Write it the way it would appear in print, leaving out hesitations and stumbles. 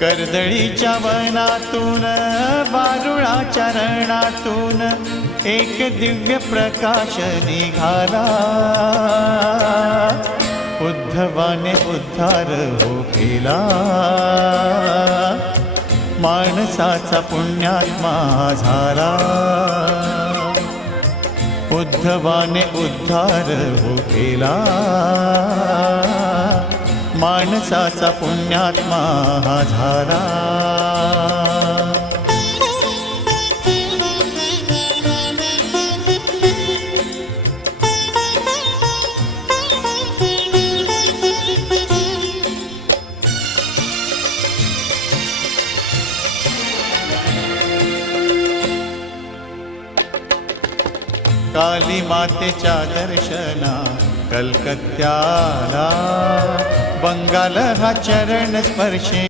कर्दळीच्या वनातून वारुळाच्या रणातून एक दिव्य प्रकाश निघाला. उद्धवाने उद्धार हो केला. माणसाचा पुण्यात्मा झाला. उद्धवाने उद्धार हो केला. माणसाचा पुण्यात्मा झाला. काली मातेच्या दर्शना कलकत्त्याला बंगाल हा चरण स्पर्शे